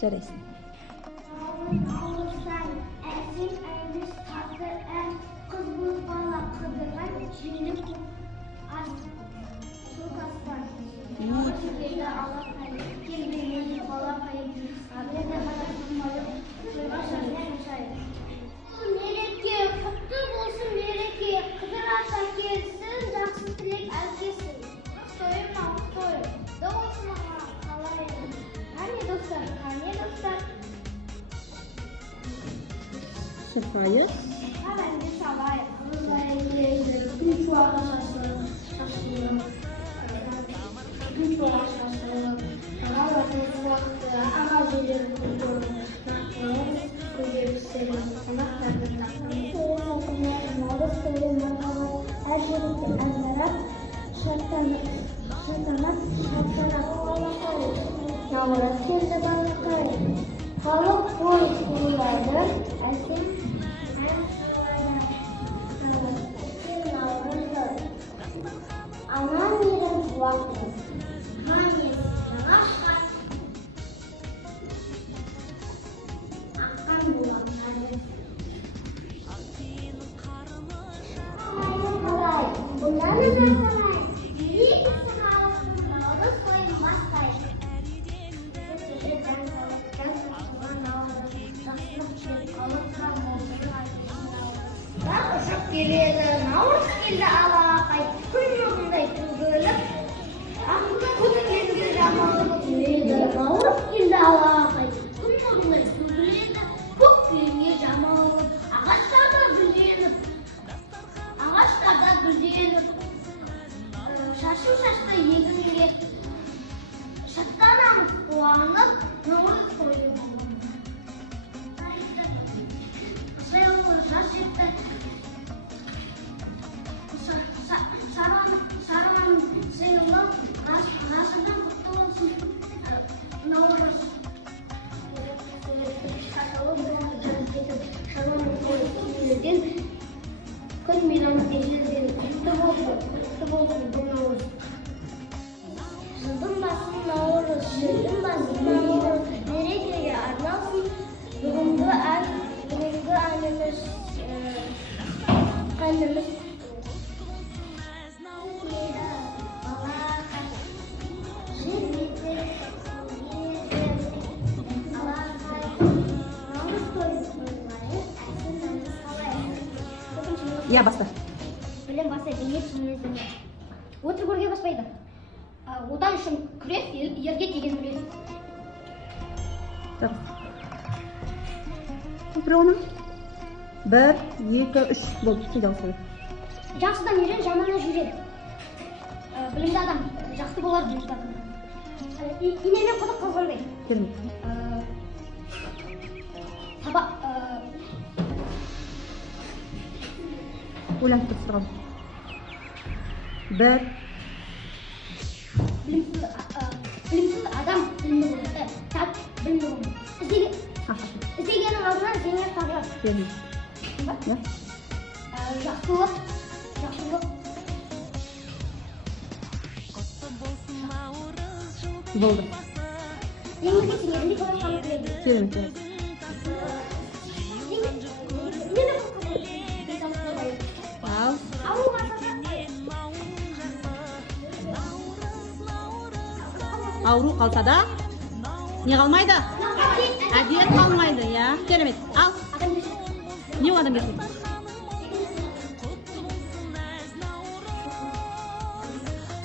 Жарайсың. Şifayı. Halk bu isimlerden Anam yerim kulaklı. Hanesi yanaşlar. Akkan bulanları. Kalay. Bunlar ne kalay? İyi ki sağlıksız. Nağda soyun bastay. Ben uçak geliyorlar. Navruz geldi alakay. Kuyruğunday tüzgülü. Aklına kutu geldi zamanı geliyorlar. Navruz geldi alakay. Kuyruğunday tüzgülü. Buk geldi zamanı. Ağaçlarda gülüyenip. Ağaçlarda gülüyenip. Şaşı şaşta yeginle. Şattanamız kulağınıp. Navruz koyuyor. Sayılır şaşırttı. Saran sayılır. Nasıldan kutlu olsun. Navruz. Kız miran eşildi. Kutlu olsun bu Navruz. Yıldım basın Navruz. Yıldım basın Navruz. Nereye göre arnavsın? Bugünkü annemiz annemiz Ya баста. Білім баса бейнет шынымен. Отыр көрге баспайды. Одан үшін күрес, ерге деген күрес. Жарайсың. Отыр оны. 1, 2, 3 болды. Кейде ауысыр. Жақсыдан үйрен, жаманнан жүрен. Білімді адам жақсы болар білімді адам. Инемен құдық қозғалмайды. Келмейді. Табақ. Ойланып тұрып сұрағым. 1. Білімсіз адам білімді болады. Тап білімді болады. Іздегеннің алдынан зеңер табылады. Келмейді. Жақсылық. Болды. Зеңерге сенерінде көріп келеді. Келмейді. Ал. Ауру қалса да не қалмайды? Әдет қалмайды, я. Керемет. Ал. Не адам берсін?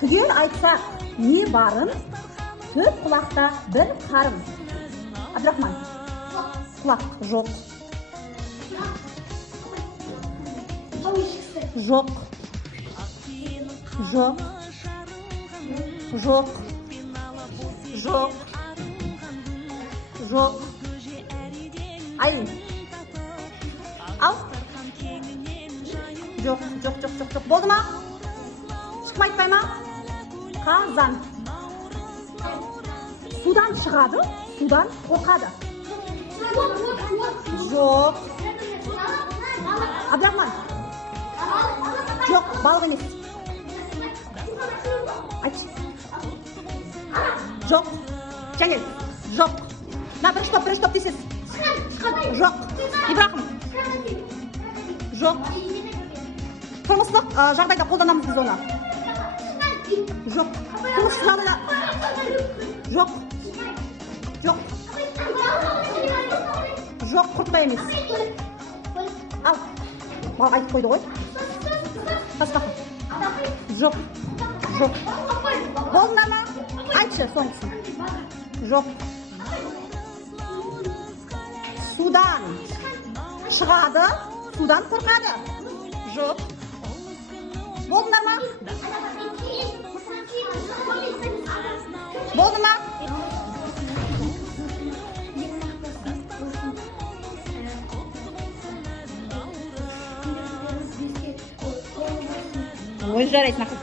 Түгел айтса не барын? Төрт құлақта бір қарын. Абдрахман. Құлақ жоқ. Жоқ. Жоқ. Жоқ. Жоқ. Жоқ. Ай. Ал. Жоқ. Болды ма? Шықым айтпай ма? Қазан. Судан шығады, судан қорқады. Жоқ. Абдрахман. Жоқ, балық емес. Айтшы. Жоқ. Жәңел. Жоқ. мына бірінші топ дейсіз. Жоқ. Ибрахим. Жоқ. Тұрмыстық жағдайда қолданамыз біз оны. Жоқ. Тұрмыстық жағдайда. Жоқ. Жоқ. Жоқ, құртпа емес. Ал. Бал айтып қойды ғой. Тасбақы. Жоқ. Жоқ. Болдыңдар ма? Айтшы соңғысын. Жоқ. Судан шығады, судан қорқады. Жоқ. Болдыңдар ма? Болды ма? Ой, жарайсың ақыл.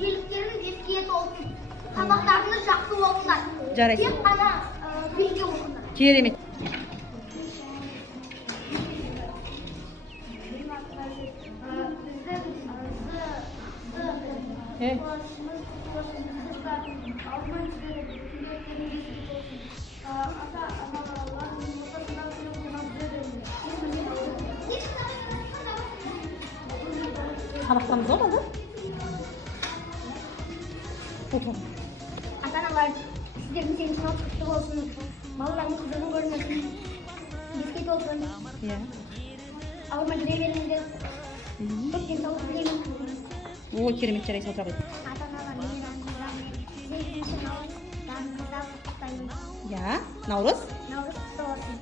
Игіліктеріңіз еске толсын. Сабақтарыңыз жақсы болыңдар. Жарайсың. Тек қана бірге оқыңдар. Керемет. Сабақтарымыз бар ма? Otur. Ата-аналар, сіздердің сеніміңіз құтты болсын. Балаларыңыз қызығын көрмесін. Еске толсын. Иә. Ауырмай жүре беріңіздер. Көп денсаулық тілеймін. Ой, керемет, жарайсың, отыра ғой. Ата-аналар, менің аңыздарым. 8-ші наурыз, дарыныңызды құттықтаймын. Иә, Наурыз. Наурыз құтты болсын.